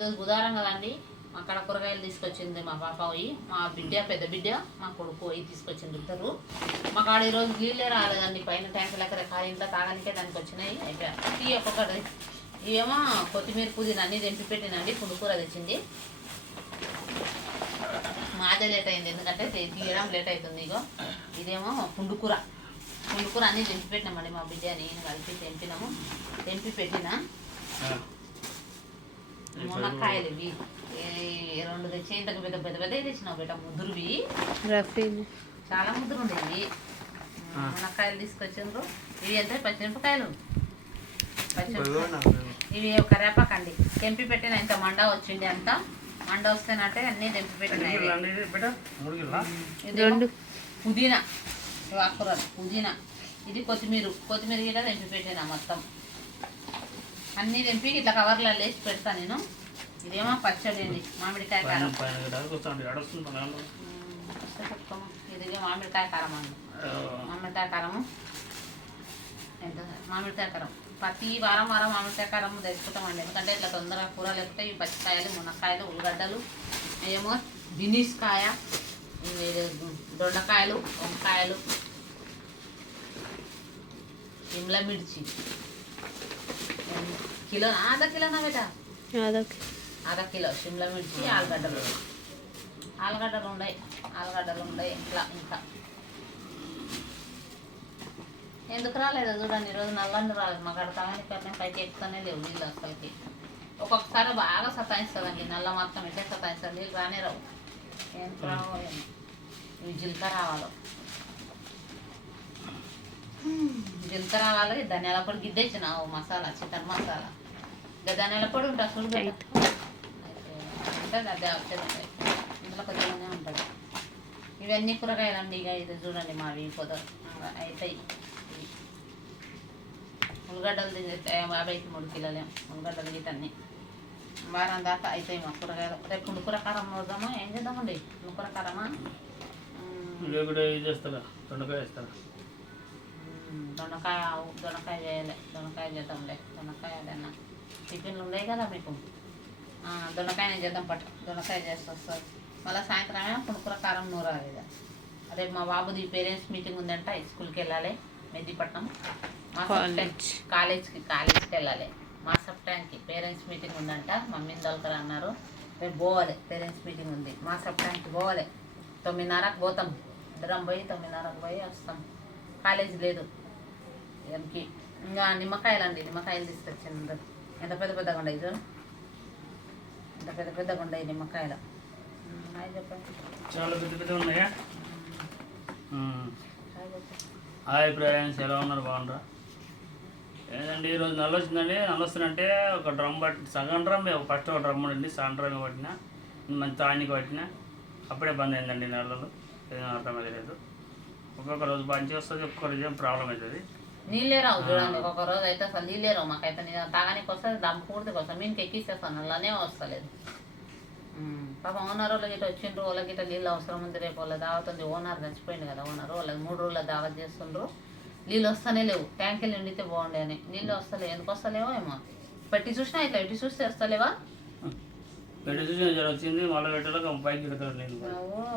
ఈరోజు బుధవారం కదండి. అక్కడ కూరగాయలు తీసుకొచ్చింది మా పాప పోయి, మా బిడ్డ పెద్ద బిడ్డ మా కొడుకు పోయి తీసుకొచ్చింది ఇద్దరు. మా కాడ ఈరోజు నీళ్ళే రాలేదండి. పైన ట్యాంకులు ఎక్కడ ఖాళీ ఇంట్లో తాగానికే దానికి వచ్చినాయి. అయిపోయా టీ ఒక్కొక్కటి. ఇవేమో కొత్తిమీర పుదీనా అన్నీ తెంపి పెట్టినండి. పుండుకూర తెచ్చింది. మాదే లేట్ అయింది ఎందుకంటే తీయడం లేట్ అవుతుంది. ఇగో ఇదేమో పుండుకూర అన్నీ తెంపి పెట్టినామండి. మా బిడ్డ నేను కలిపి తెంపి పెట్టిన మునక్కాయలు ఇవి రెండు తెచ్చి ఇంతకు పెద్ద పెద్ద పెద్ద తెచ్చినావు బిడ్డ. ముద్దురువి చాలా ముద్దురు ఉండేవి. మునక్కాయలు తీసుకొచ్చిండ్రు. ఇవి ఎంత పచ్చిమిరపకాయలు ఇవి కరేపాకండి. తెంపి పెట్టిన ఇంత మండ వచ్చింది. అంతా మండ వస్తేనంటే అన్నీ తెంపి పెట్టినాయి. పుదీనా ఆకుకూరలు పుదీనా, ఇది కొత్తిమీర గిట్ట తెంపి పెట్టినా. మొత్తం అన్నీ తెంపి ఇట్లా కవర్లో వేసి పెడతా నేను. ఇదేమో పచ్చడి అండి, మామిడికాయ కారం. ఇది మామిడికాయ కారం అండి. మామిడికాయ కారం ప్రతి వారం మామిడికాయ కారం తెచ్చుకుంటామండి. ఎందుకంటే ఇట్లా తొందరగా కూర లేకపోతే ఈ పచ్చికాయలు, మునక్కాయలు, ఉల్లిగడ్డలు, ఏమో బినీస్ కాయ, దొండకాయలు, వంకాయలు, సిమ్లా మిర్చి కిలో ఆధా కిలోనా బేటా? అర కిలో సిమ్లా మిర్చి, ఆలుగడ్డలు ఉన్నాయి ఇంట్లో. ఇంకా ఎందుకు రాలేదు చూడండి. ఈరోజు నల్లని రాలేదు. మాకు అక్కడ తాగని పైకి ఎక్కుతానే లేవు నీళ్ళు అసలుకి. ఒక్కొక్కసారి బాగా సతాయిస్తుందండి నల్ల మొత్తం. ఎట్లా సతాయిస్తుంది, నీళ్ళు రానే రావు. ఏం రావో ఏమో. ఇవి జీలకర్ర ఆవాలు, ధనియాల పొడి గిద్దేసిన మసాలా, చికెన్ మసాలా. ఇంకా ధనియాల పొడి ఉంటుంది చూడు ఉంటుంది. అదే వచ్చేది ఇందులో కొద్దిగానే ఉంటుంది. ఇవన్నీ కూరగాయలండి. ఇక ఇది చూడండి మావి అవుతాయి. ఉల్లిగడ్డలు 53 కిలోలే ఉల్లిగడ్డలు గిట్టన్నీ వారం దాకా అవుతాయి మా కూరగాయలు. రేపు పుండుకూర కారం వద్దామా? ఏం చేద్దామండి? పుండుకూర కారమా? దొండకాయ చేయాలి. దొండకాయ చేద్దాంలే. దొండకాయ అదన్నా టిఫిన్లు ఉన్నాయి కదా మీకు. దొండకాయనే చేద్దాం. దొండకాయ చేస్తే వస్తుంది. మళ్ళీ సాయంత్రమే పుండుకూర కారం నూరాలి. రేపు మా బాబుది పేరెంట్స్ మీటింగ్ ఉందంట. స్కూల్కి వెళ్ళాలి. మెహదీపట్నం కాలేజ్కి వెళ్ళాలి. మా సప్టానికి పేరెంట్స్ మీటింగ్ ఉందంట. మమ్మీని దొలకరు అన్నారు. రేపు పోవాలి. పేరెంట్స్ మీటింగ్ ఉంది. మా సప్టానికి పోవాలి. 9:30కి పోతాం. ఇద్దరం పోయి 9:30కి పోయి వస్తాం. కాలేజ్ లేదు ఎంకి. ఇంకా నిమ్మకాయలు తీసుకొచ్చింది. ఎంత పెద్ద పెద్దగా ఉండవు చూడు. ఎంత పెద్ద పెద్దగా ఉండవు నిమ్మకాయలు. చెప్పండి. చాలా పెద్ద పెద్ద ఉన్నాయా? హాయ్ ఫ్రెండ్స్, ఎలా ఉన్నారు? బాగున్నారా? ఏంటండి ఈరోజు నల్ల వచ్చిందండి. నల్ల వస్తుందంటే ఒక డ్రమ్ పట్టి సగం డ్రమ్, ఫస్ట్ ఒక డ్రమ్ ఉండండి. సగం డ్రమ్ పట్టిన మంచి తానికి పట్టిన అప్పుడే బంద్ అయిందండి నెలలు. ఏదో అర్థమైతే లేదు. ఒక్కొక్క రోజు మంచి వస్తుంది, ఒక్కొక్క రోజు ఏం ప్రాబ్లం అవుతుంది. నీళ్ళే రావు చూడండి. ఒక్కొక్క రోజు అయితే అసలు నీళ్ళే రావు. మాకైతే తాగానికి వస్తుంది, దమ్ పూర్తికి వస్తుంది. మీనికి ఎక్కిసేస్తాను, నల్లనే వస్తలేదు. పాప ఓనర్ వాళ్ళకి ఇట్లా వచ్చిండ్రు. వాళ్ళకి ఇట్లా నీళ్ళు అవసరం ఉంది. రేపు వాళ్ళ దావతుంది. ఓనర్ చచ్చిపోయింది కదా. వాళ్ళకి 3 రోజుల దావత్ చేస్తుండ్రు. నీళ్ళు వస్తూనే లేవు. ట్యాంకులు నిండితే బాగుండే అని. నీళ్ళు వస్తలేవు. ఎందుకు వస్తలేవో ఏమో. పెట్టి చూసినా ఇట్లా ఇటు చూస్తే వస్తలేవా? పెట్టి చూసి వచ్చింది. మళ్ళీ పెట్టాలి పైకి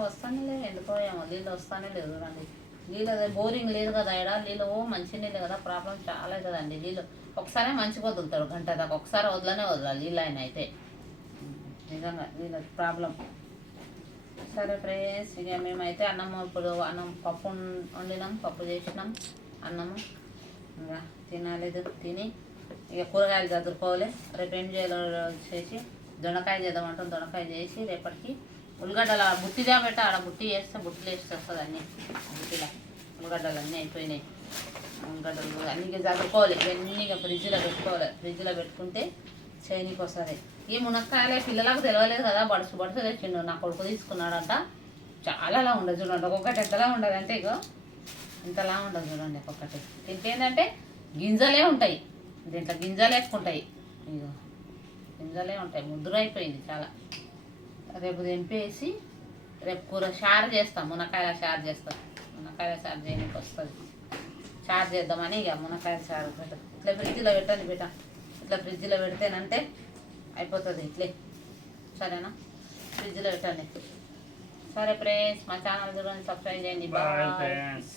వస్తానే లేవు. ఎందుకో ఏమో నీళ్ళు వస్తానే లేదు చూడండి. నీళ్ళు అదే బోరింగ్ లేదు కదా ఇక్కడ. నీళ్ళు మంచి నీళ్ళు కదా. ప్రాబ్లం చాలా అవుతుందండి. నీళ్ళు ఒకసారి మంచిగా వదులుతాడు గంట దాకా. ఒకసారి వదలాలి నీళ్ళు ఆయన అయితే. నిజంగా నీళ్ళ ప్రాబ్లం. సరే ఫ్రెండ్స్, ఇక మేమైతే ఇప్పుడు పప్పు వండినాం. పప్పు చేసినాం. అన్నము ఇంకా తినాలేదు. తిని ఇక కూరగాయలు చదువుకోవాలి. రేపు ఏం చేయాలో చేసి దొండకాయ చేద్దామంటాం. దొండకాయ చేసి రేపటికి ఉల్లిగడ్డల బుట్టిగా పెట్ట ఆడ బుట్టి వేస్తే బుట్టిలు వేస్తే వస్తుంది. అన్నీ బుట్టిలో ఉల్లిగడ్డలు అన్నీ అయిపోయినాయి. ఉల్లిగడ్డలు అన్నీ చదువుకోవాలి. ఇవన్నీ ఇక ఫ్రిడ్జ్లో పెట్టుకోవాలి. ఫ్రిడ్జ్లో పెట్టుకుంటే చేయనీకి వస్తుంది. ఈ మునక్కాయలే పిల్లలకు తెలియలేదు కదా. బడుసు తెచ్చిండు. నా కొడుకు తీసుకున్నాడంట. చాలా ఉండదు చూడండి. ఒక్కొక్కటి ఎంతలా ఉండదు అంటే ఇగో ఇంతలా ఉండదు చూడండి. ఒక్కొక్కటి దీంట్లో ఏంటంటే గింజలే ఉంటాయి. దీంట్లో గింజలే ఎక్కువ ఉంటాయి. ఇగో గింజలే ఉంటాయి. ముద్దురు అయిపోయింది చాలా. రేపు తెంపేసి రేపు కూర చారు చేస్తాం. మునక్కాయల చారు చేస్తాం. మునక్కాయల చారు చేయడానికి వస్తుంది. చారు చేద్దామని ఇక మునక్కాయల చారు ఇట్లా ఫ్రిడ్జ్లో పెట్టండి ఇట్లా ఫ్రిడ్జ్లో పెడితేనంటే అయిపోతుంది. ఇట్లే సరేనా, ఫ్రిడ్జ్లో పెట్టండి. సరే ఫ్రెండ్స్, మా ఛానల్ గురించి సబ్స్క్రైబ్ చేయండి. Bye bye. ఫ్రెండ్స్.